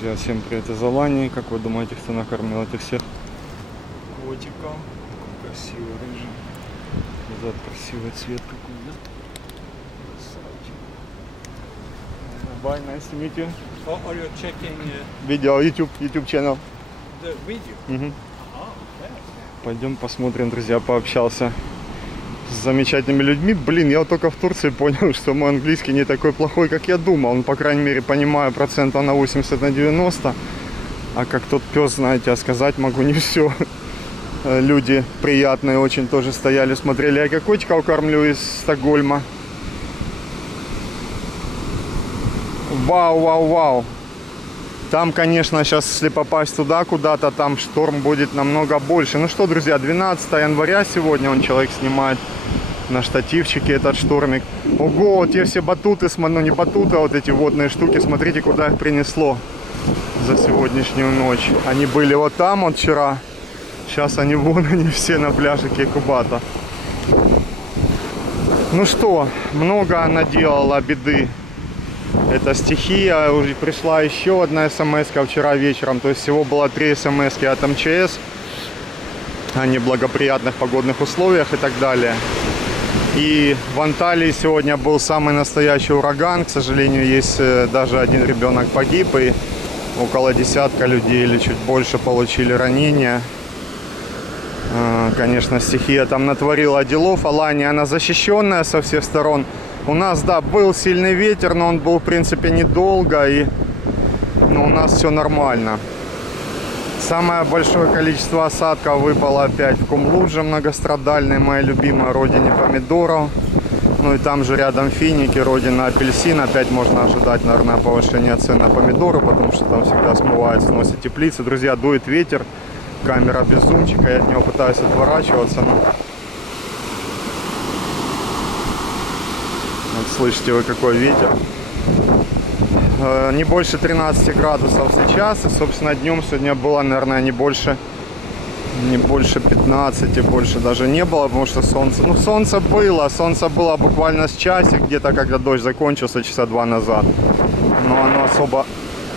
Друзья, всем привет из Алании. Как вы думаете, кто накормил этих всех котиков? Такой красивый рыжий. Назад красивый цвет какой, да? Bye, nice to meet you. Oh, are you checking Video, YouTube channel. the video? Мгм. Okay. Пойдем посмотрим, друзья, пообщался с замечательными людьми. Блин, я вот только в Турции понял, что мой английский не такой плохой, как я думал. Ну, по крайней мере, понимаю процентов на 80, на 90. А как тот пес, знаете, а сказать могу не все. Люди приятные очень тоже стояли, смотрели. Я как котика кормлю из Стокгольма. Вау, вау, вау. Там, конечно, сейчас, если попасть туда куда-то, там шторм будет намного больше. Ну что, друзья, 12 января сегодня, человек снимает на штативчике этот штормик. Ого, вот те все батуты, ну не батуты, а вот эти водные штуки, смотрите, куда их принесло за сегодняшнюю ночь. Они были вот там вот вчера, сейчас они вон, они все на пляже Кекубата. Ну что, много наделала беды эта стихия. Уже пришла еще одна смс-ка вчера вечером, то есть всего было 3 смс-ки от МЧС о неблагоприятных погодных условиях и так далее. И в Анталии сегодня был самый настоящий ураган. К сожалению, есть даже один ребенок погиб, и около десятка людей или чуть больше получили ранения. Конечно, стихия там натворила делов. Алания, она защищенная со всех сторон. У нас, да, был сильный ветер, но он был, в принципе, недолго, и у нас все нормально. Самое большое количество осадков выпало опять в Кумлудже, многострадальной, моей любимой родине помидоров. Ну и там же рядом финики, родина апельсин. Опять можно ожидать, наверное, повышения цен на помидоры, потому что там всегда смывают, сносят теплицы. Друзья, дует ветер, камера без зумчика, я от него пытаюсь отворачиваться, но... Вот слышите вы, какой ветер. Не больше 13 градусов сейчас. И, собственно, днем сегодня было, наверное, не больше 15, больше даже не было, потому что солнце... Ну, солнце было буквально с часик, где-то, когда дождь закончился, часа 2 назад. Но оно особо...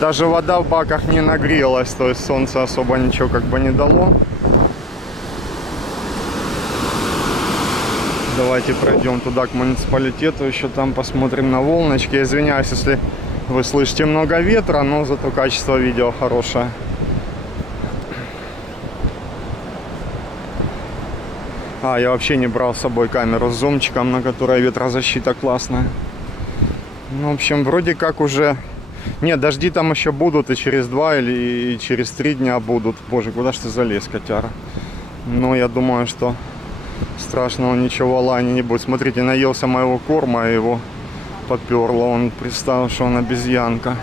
Даже вода в баках не нагрелась, то есть солнце особо ничего как бы не дало. Давайте пройдем туда, к муниципалитету, еще там посмотрим на волночки. Я извиняюсь, если вы слышите много ветра, но зато качество видео хорошее. Я вообще не брал с собой камеру с зумчиком, на которой ветрозащита классная. Ну, в общем, вроде как уже... Нет, дожди там еще будут, и через 2 или через 3 дня будут. Боже, куда ж ты залез, котяра? Но я думаю, что... страшного ничего в Алании не будет. Смотрите, наелся моего корма, его поперло. Он представил, что он обезьянка.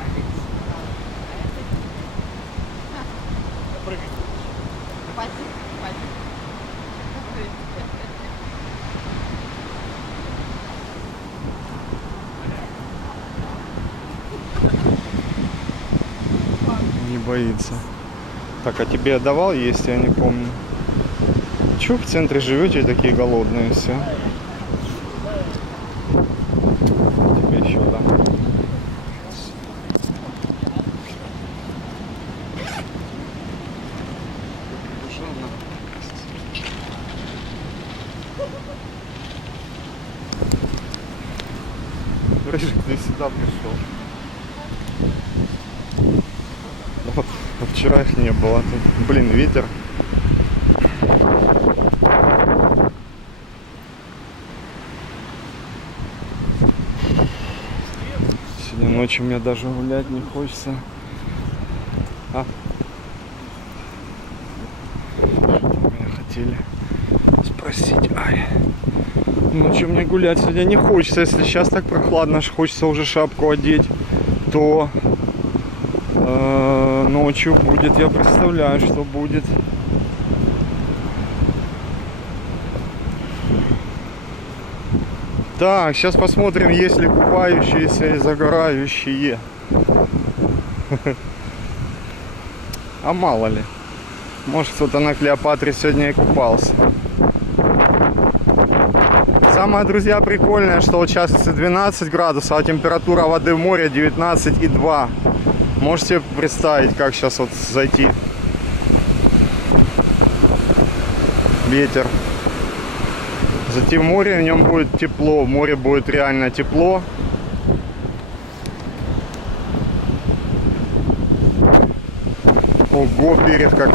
Не боится. Так, а тебе я давал есть, я не помню. Чего в центре живете такие голодные все? Тебе еще дам. Рыжик, ты сюда пришел. Вот вчера их не было. Тут, блин, ветер. Ночью мне даже гулять не хочется. Что там меня хотели спросить? Ночью мне гулять сегодня не хочется. Если сейчас так прохладно, хочется уже шапку одеть, то ночью будет, я представляю, что будет. Так, сейчас посмотрим, есть ли купающиеся и загорающие. А мало ли. Может, кто-то на Клеопатре сегодня и купался. Самое, друзья, прикольное, что вот сейчас 12 градусов, а температура воды в море 19,2. Можете представить, как сейчас вот зайти. Ветер. Зайти в море, в нем будет тепло. В море будет реально тепло. Ого, берег как.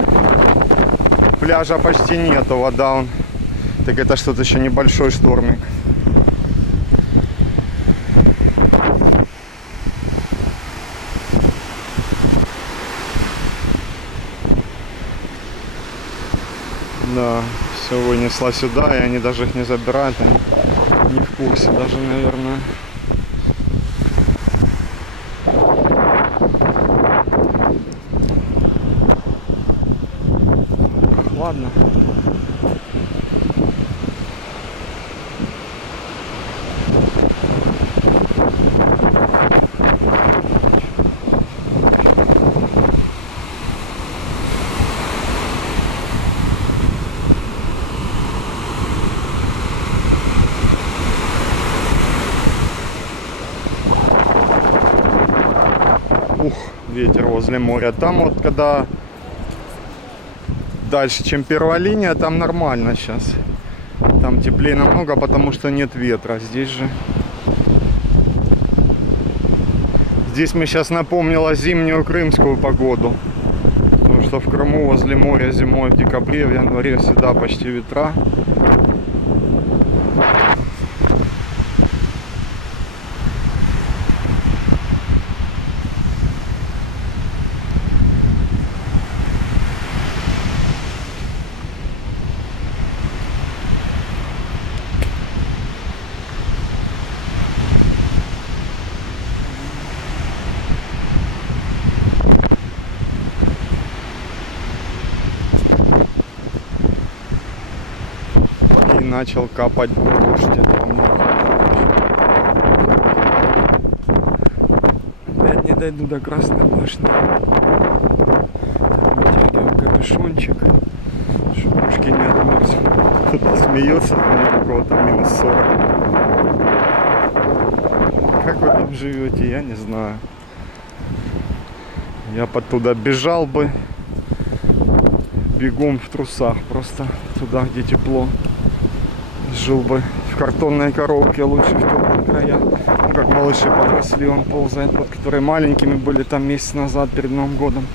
Пляжа почти нету, вода он. Так это что-то еще небольшой штормик. Да, все вынесло сюда, и они даже их не забирают, они не в курсе даже, наверное. Ладно. Ветер возле моря. Там вот когда дальше, чем первая линия, там нормально сейчас. Там теплее намного, потому что нет ветра. Здесь же. Здесь мне сейчас напомнило зимнюю крымскую погоду. Потому что в Крыму возле моря зимой в декабре, в январе всегда почти ветра. Начал капать дождь. Опять не дойду до Красной башни. Так, вытягиваю капюшончик, чтобы ушки не отмерзли. Кто-то смеется, у кого там минус 40. Как вы там живете, я не знаю. Я оттуда бежал бы бегом в трусах, просто туда, где тепло. Жил бы в картонной коробке, лучше в теплых краях. Ну, как малыши подросли, он ползает, вот, которые маленькими были там месяц назад, перед Новым годом.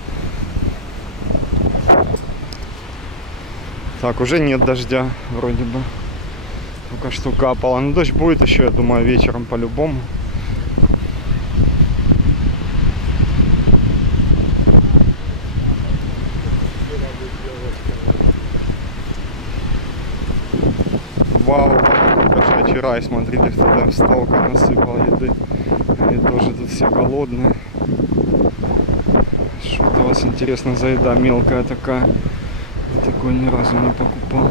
Так, уже нет дождя, вроде бы. Только что капало. Но дождь будет еще, я думаю, вечером по-любому. Вау, кошачий рай, смотрите, кто там столка насыпал еды. Они тоже тут все голодные. Что-то у вас интересно за еда мелкая такая. Такой ни разу не покупал.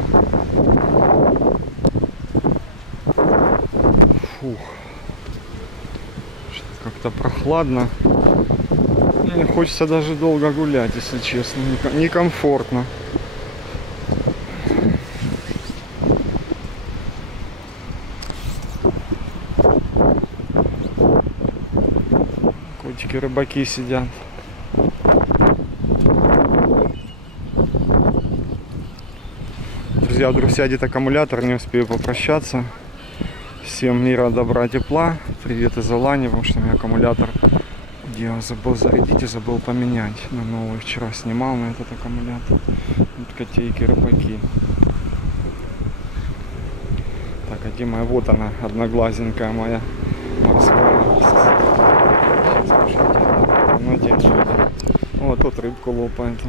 Фух. Как-то прохладно. Мне хочется даже долго гулять, если честно. Некомфортно. Рыбаки сидят. Друзья, вдруг сядет аккумулятор, не успею попрощаться. Всем мира, добра, тепла. Привет из Алании, потому что у меня аккумулятор, где я забыл зарядить и забыл поменять. На новый вчера снимал на этот аккумулятор. Вот котейки, рыбаки. Так, а где моя? Вот она, одноглазенькая моя морская. Ну, вот тут рыбку лопает.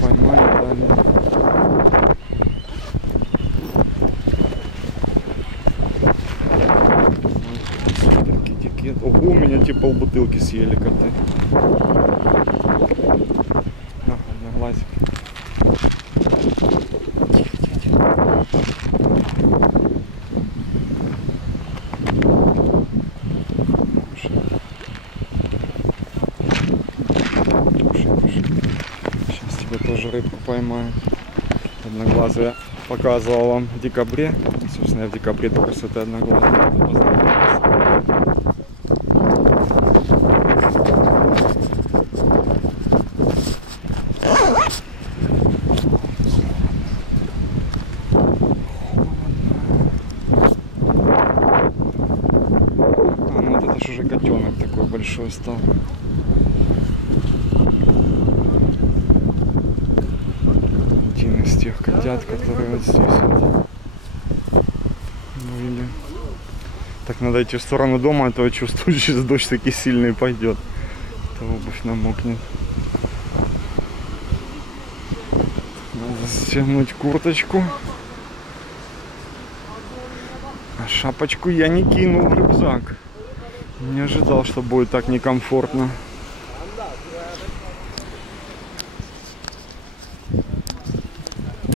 Поймали, дали. Ого, у меня типа полбутылки съели коты. На, одноглазик. Тоже рыбку поймаю. Одноглазую я показывал вам в декабре. Собственно, я в декабре только с этой одноглазой познакомился. видишь, уже котенок такой большой стал. Один из тех котят, которые вот здесь вот были. Так, надо идти в сторону дома, а то я чувствую, сейчас дождь таки сильный пойдет. То обувь намокнет. Надо стянуть курточку. А шапочку я не кинул в рюкзак. Не ожидал, что будет так некомфортно.